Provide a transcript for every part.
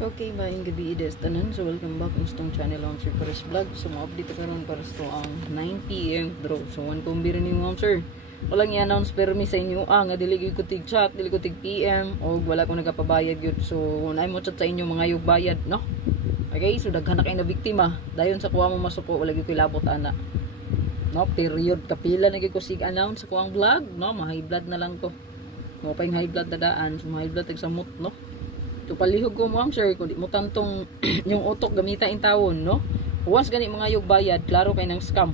Okay, maayong gabi ides tanan. So welcome back sa tong channel on Sir Paris Vlog. So mo-update karon para sa ang 9 PM draw. So one kumbira ni mo sir. Walang i-announce pero mi sa inyo nga dili ko tig chat, dili ko tig PM o wala ko nagapabayad gyud. So unay mo chat sa inyo mga yug bayad, no? Okay, so daghan na kay na biktima. Dayon sa kuha mo masuko wala gyud koy labot ana. No, period kapila na gyud ko sig announce sa kuang vlog, no? Ma-high blood na lang ko. Mo pa yung high blood dadaan, so high blood tag samot, no? So palihog ko mo sir, kung di mo tantong yung utok gamita in tawon, no? Once gani mga yug bayad, klaro kay nang scam.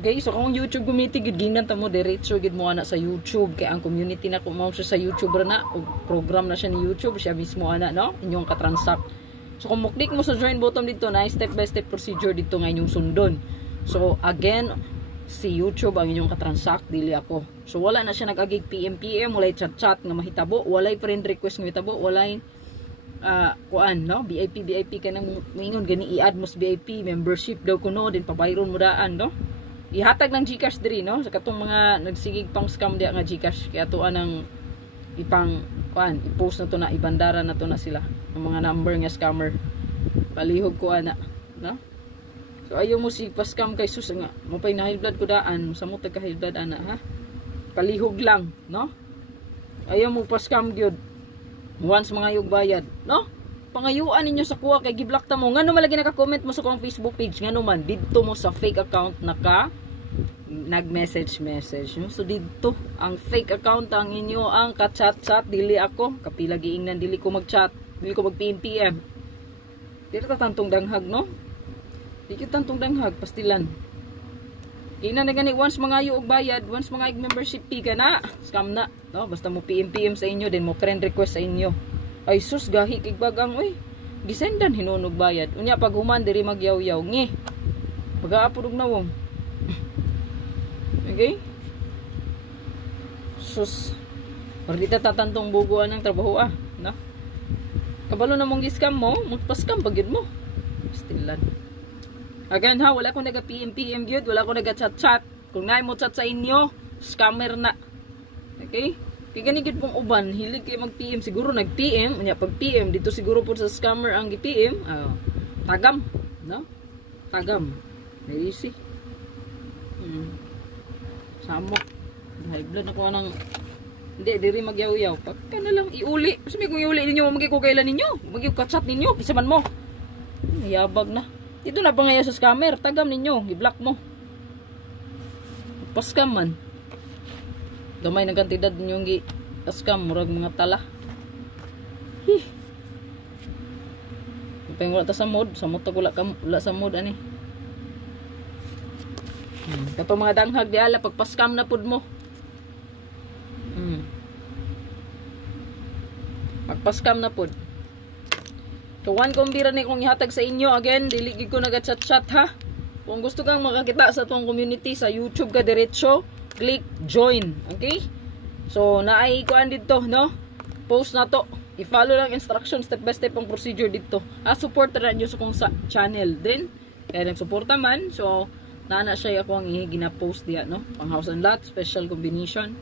Okay, so kung YouTube gumiti gid gingnan ta mo diretso gid mo ana sa YouTube kay ang community na ko mo sa YouTube ra na o program na siya ni YouTube, siya mismo ana, no? Inyong katransact. So kung mo-click mo sa join button dito na step by step procedure dito nga inyong sundon. So again, si YouTube ang inyong katransact, dili ako. So wala na siya nag-agig PM, walay chat-chat nga mahitabo, walay friend request nga mahitabo, walay kuan, no? VIP ka nang mingon gani i-add mo sa VIP membership daw kuno din pabayron mo daan, no? Ihatag ng GCash diri, no? Sa katong mga nagsigig pang scam dia nga GCash kaya tuan ang ipang kuan, i-post na to na ibandara na to na sila ang mga number nga scammer. Palihog ko ana, no? So ayaw mo si pa-scam kay sus nga mo pay na high blood ko daan, sa mo tagka high blood ana, ha? Palihog lang, no? Ayaw mo pa-scam gyud. Once mga yug bayad, no? Pangayuan ninyo sa kuha kay giblock ta mo. Ngano malagi naka-comment mo sa kong Facebook page, ngano man didto mo sa fake account naka nag-message, no? So didto ang fake account ang inyo ang ka-chat dili ako, kapila giingnan dili ko mag-chat, dili ko mag-PM. Dili ta tantong danghag, no? Dili tantong danghag pastilan. Ina na gani once mga og bayad, once mga membership fee ka na, scam na, no? Basta mo PM sa inyo, din mo friend request sa inyo. Ay sus gahi kay bagang oy. Gisendan hinunog bayad. Unya pag human diri magyaw-yaw ngi. Pag-aapod og nawong. Okay? Sus. Pardita tatantong buguan ng trabaho no? Kabalo na mong gi-scam mo, magpa-scam pagid mo. Stilan. Again ha, wala ko naga-PM gyud, wala ko naga-chat-chat. Kung naay mo chat sa inyo, scammer na. Okay? Kaya gani gyud pong uban, hilig kay mag-PM, siguro nag-PM, unya pag PM dito siguro po sa scammer ang gi-PM, tagam, no? Tagam. Very easy. Samok. High blood ako nang hindi diri magyaw-yaw. Pagka na lang iuli. Kasi kung iuli ninyo, magikukailan ninyo, magikukachat ninyo, kisa man mo. Yabag na. Dito na pa ngayon sa scammer, tagam ninyo, i-block mo. Pa-scam man. Gamay ng kantidad ninyong gi-scam, murag mga tala. Pag wala ta sa mood, wala sa mood ani. Kapag mga danghag di ala, pagpa-scam na pud mo. Pagpa-scam na pud. So one kumbira ni kong ihatag sa inyo again, dili gid ko naga-chat ha. Kung gusto kang makakita sa tuwang community sa YouTube ka diretso, click join, okay? So naay kuan dito, no? Post na to. I-follow lang instruction step by step ang procedure dito. Support ra niyo sa kong channel din. Kaya nagsuporta man, so nana siya ako ang gina-post diya, no? Pang house and lot special combination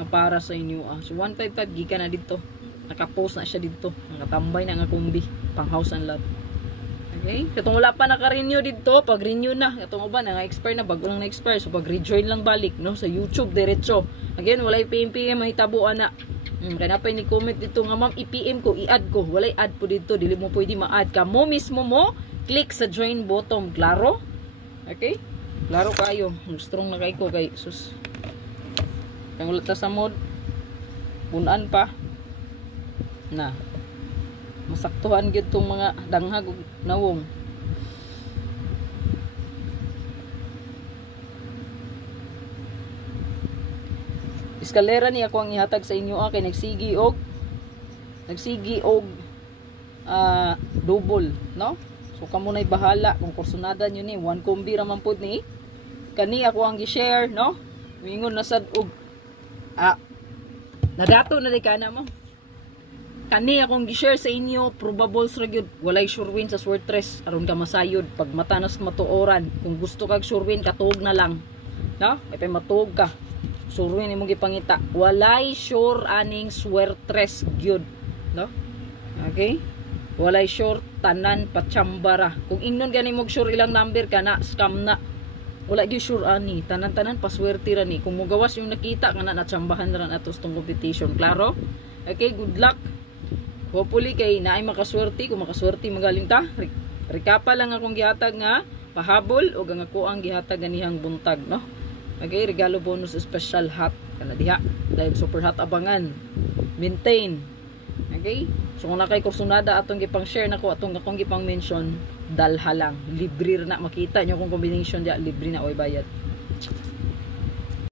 na para sa inyo. So 155 giga na dito. Naka-post na siya dito. Nakatambay na nga kumbi. Pang house and lot. Okay? Katong wala pa naka-renew dito. Pag renew na. Katong uban, nga-expire na. Bago lang na-expire. So pag rejoin lang balik, no? Sa YouTube, diretso. Again, walay PM, mahitabuan na. Kaya napay ni comment dito nga, ma'am, i-PM ko, i-add ko. Walay add po dito. Dili mo pwede ma-add ka. Mo mismo mo, click sa join button. Klaro? Okay? Klaro kayo. Strong na kayo ko kay sus. Kaya ulit sa mod. Punan pa. Na masaktuhan gyud tong mga danghag ug nawong. Eskalera ni ako ang ihatag sa inyo kay nagsigi og double, no? So kamo nay bahala kung kursunada nyo ni one kombi ra man pud ni kani ako ang gi-share, no? Mingon na sad og nadato na di kana mo. Kani akong gi-share sa inyo, probables ra gyud, walay sure win sa Swertres aron ka masayod pag matanas matuoran. Kung gusto kag sure win, katuog na lang, no? May matuog ka, sure win imong gipangita, walay sure aning Swertres gyud, no? Okay? walay sure tanan patsambara. Kung ingnon gani mo sure ilang number ka na scam na. Wala gyud sure ani, tanan-tanan paswerte ra ni. Kung mogawas yung nakita kana natsambahan ra atos tong competition. Klaro? Okay, good luck. Hopefully kay naay makaswerte, kung makaswerte magaling ta. Rekapa lang akong gihatag nga pahabol o ang ako ang gihatag ganihang buntag, no? Okay, regalo bonus special hat kana diha. Dahil super hat abangan. Maintain. Okay? So kung nakay kursunada atong gipang share nako atong akong gipang mention, dalha lang. Libre na makita nyo kung combination dia libre na oy bayad.